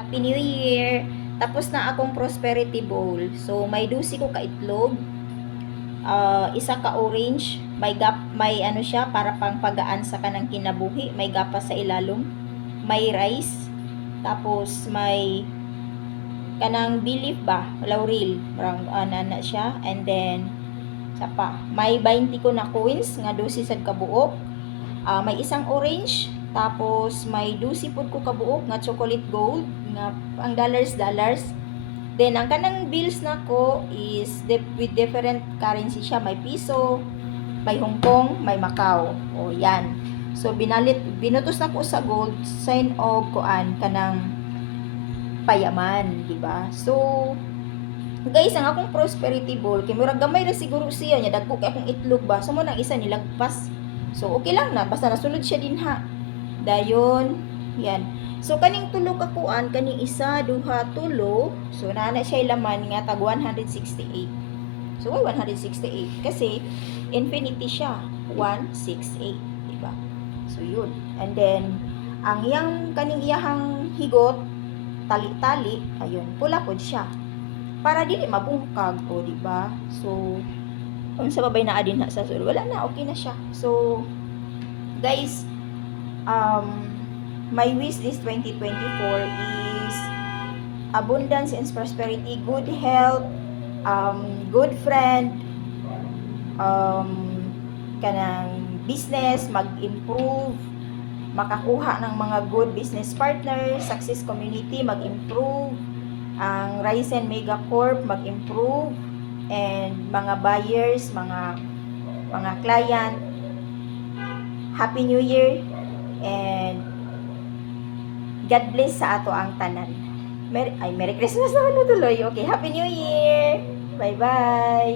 Happy New Year! Tapos na akong prosperity bowl. So, may 12 ko ka itlog. Isa ka orange. May ano siya, para pang pagaan sa kanang kinabuhi. May gapas sa ilalom. May rice. Tapos, may kanang belief ba? Laurel. Parang na siya. And then, sapa. May 20 ko na coins. Nga 12 sad kabuok. May isang orange. Tapos, may 12 pod ko kabuok nga chocolate gold nga ang dollars. Then, ang kanang bills na ko is with different currency siya. May piso, may Hong Kong, may Macau. O, yan. So, binutos na ko sa gold, sign of kuan, kanang payaman, diba? So, guys, ang akong prosperity bowl, kay murag gamay ra siguro siya, nya dagko kay akong itlog ba. So, mo nang isa nilagpas. So, okay lang na. Basta nasulod siya din ha. Dayon, yan. So, kaning tulo ka kuan, kaning isa, duha, tulo. So, naana siya laman nga tag 168. So, why 168? Kasi, infinity siya. 168. Diba? So, yun. And then, ang iyang, kaning iyahang higot, tali-tali, ayun, pula po siya. Para dili mabungkag, o, diba? So, kung sa babay na adin na sa sul, wala na, okay na siya. So, guys, my wish this 2024 is abundance and prosperity, good health, good friend, kanang business mag-improve, makakuha ng mga good business partners, success community mag-improve, ang Ryzen Mega Corp mag-improve, and mga buyers, mga client, Happy New Year, and God bless sa ato ang tanan. Merry Christmas naman mo tuloy. Okay, Happy New Year! Bye-bye!